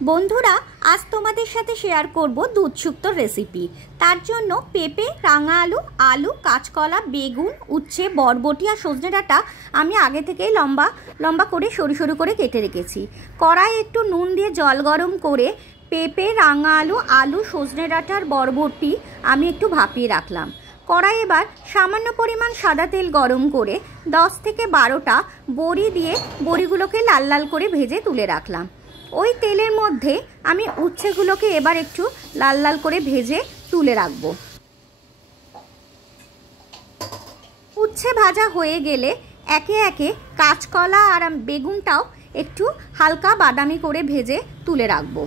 বন্ধুরা, আজ তোমাদের সাথে শেয়ার করব দুধ শুক্তোর রেসিপি। তার জন্য পেঁপে, রাঙা আলু, আলু, কাঁচকলা, বেগুন, উচ্ছে, বরবটি আর সজনে ডাঁটা আমি আগে থেকেই লম্বা লম্বা করে সরু সরু করে কেটে রেখেছি। কড়াইয়ে একটু নুন দিয়ে জল গরম করে পেঁপে, রাঙা আলু, আলু, সজনে ডাঁটার বরবটি আমি একটু ভাপিয়ে রাখলাম। কড়াই এবার সামান্য পরিমাণ সাদা তেল গরম করে 10 থেকে 12টা বড়ি দিয়ে বড়িগুলোকে লাল লাল করে ভেজে তুলে রাখলাম। ওই তেলের মধ্যে আমি উচ্ছেগুলোকে এবার একটু লাল লাল করে ভেজে তুলে রাখব। উচ্ছে ভাজা হয়ে গেলে একে একে কাঁচকলা আর বেগুনটাও একটু হালকা বাদামি করে ভেজে তুলে রাখব।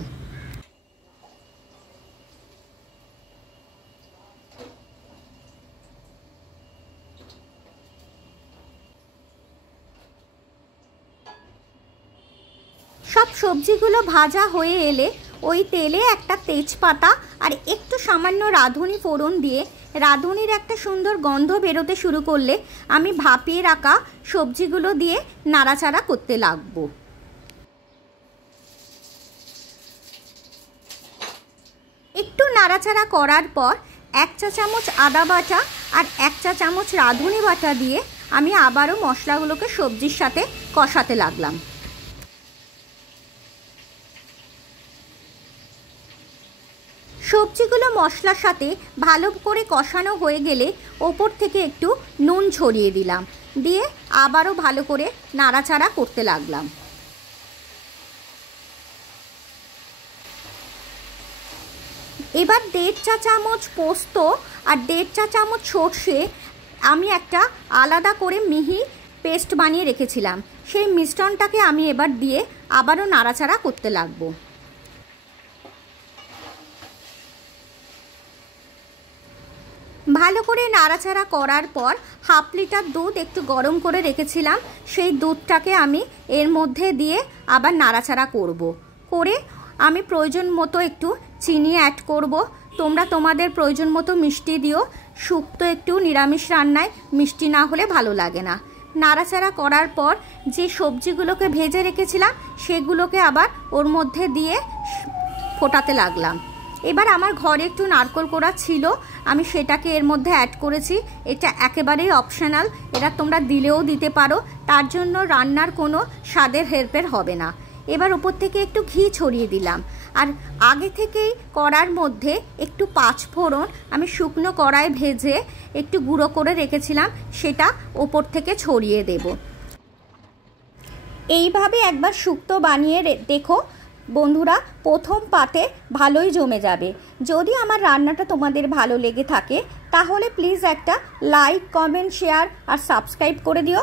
সব সবজিগুলো ভাজা হয়ে এলে ওই তেলে একটা তেজপাতা আর একটু সামান্য রাঁধুনি ফোড়ন দিয়ে রাঁধুনির একটা সুন্দর গন্ধ বেরোতে শুরু করলে আমি ভাপিয়ে রাখা সবজিগুলো দিয়ে নাড়াচাড়া করতে লাগবো। একটু নাড়াচাড়া করার পর 1 চা চামচ আদা বাটা আর 1 চা চামচ রাঁধুনি বাটা দিয়ে আমি আবারও মশলাগুলোকে সবজির সাথে কষাতে লাগলাম। সবজিগুলো মশলার সাথে ভালো করে কষানো হয়ে গেলে ওপর থেকে একটু নুন ছড়িয়ে দিলাম, দিয়ে আবারও ভালো করে নাড়াচাড়া করতে লাগলাম। এবার 1.5 চা চামচ পোস্ত আর 1.5 চা চামচ সর্ষে আমি একটা আলাদা করে মিহি পেস্ট বানিয়ে রেখেছিলাম, সেই মিশ্রণটাকে আমি এবার দিয়ে আবারও নাড়াচাড়া করতে লাগবো। ভালো করে নাড়াচাড়া করার পর 1/2 লিটার দুধ একটু গরম করে রেখেছিলাম, সেই দুধটাকে আমি এর মধ্যে দিয়ে আবার নাড়াচাড়া করে আমি প্রয়োজন মতো একটু চিনি অ্যাড করব। তোমরা তোমাদের প্রয়োজন মতো মিষ্টি দিও। শুক্তো একটু নিরামিষ রান্নায় মিষ্টি না হলে ভালো লাগে না। নাড়াচাড়া করার পর যে সবজিগুলোকে ভেজে রেখেছিলাম সেগুলোকে আবার ওর মধ্যে দিয়ে ফোটাতে লাগলাম। এবার আমার ঘরে একটু নারকেল কোড়া ছিল, আমি সেটাকে এর মধ্যে অ্যাড করেছি। এটা একেবারেই অপশনাল, এটা তোমরা দিলেও দিতে পারো, তার জন্য রান্নার কোনো স্বাদের হেরফের হবে না। এবার উপর থেকে একটু ঘি ছড়িয়ে দিলাম, আর আগে থেকেই কড়ার মধ্যে একটু 5 ফোড়ন আমি শুকনো কড়াই ভেজে একটু গুঁড়ো করে রেখেছিলাম, সেটা ওপর থেকে ছড়িয়ে দেব। এইভাবে একবার শুক্তো বানিয়ে দেখো বন্ধুরা, প্রথম পাতে ভালোই জমে যাবে। যদি আমার রান্নাটা তোমাদের ভালো লেগে থাকে তাহলে প্লিজ একটা লাইক, কমেন্ট, শেয়ার আর সাবস্ক্রাইব করে দিও।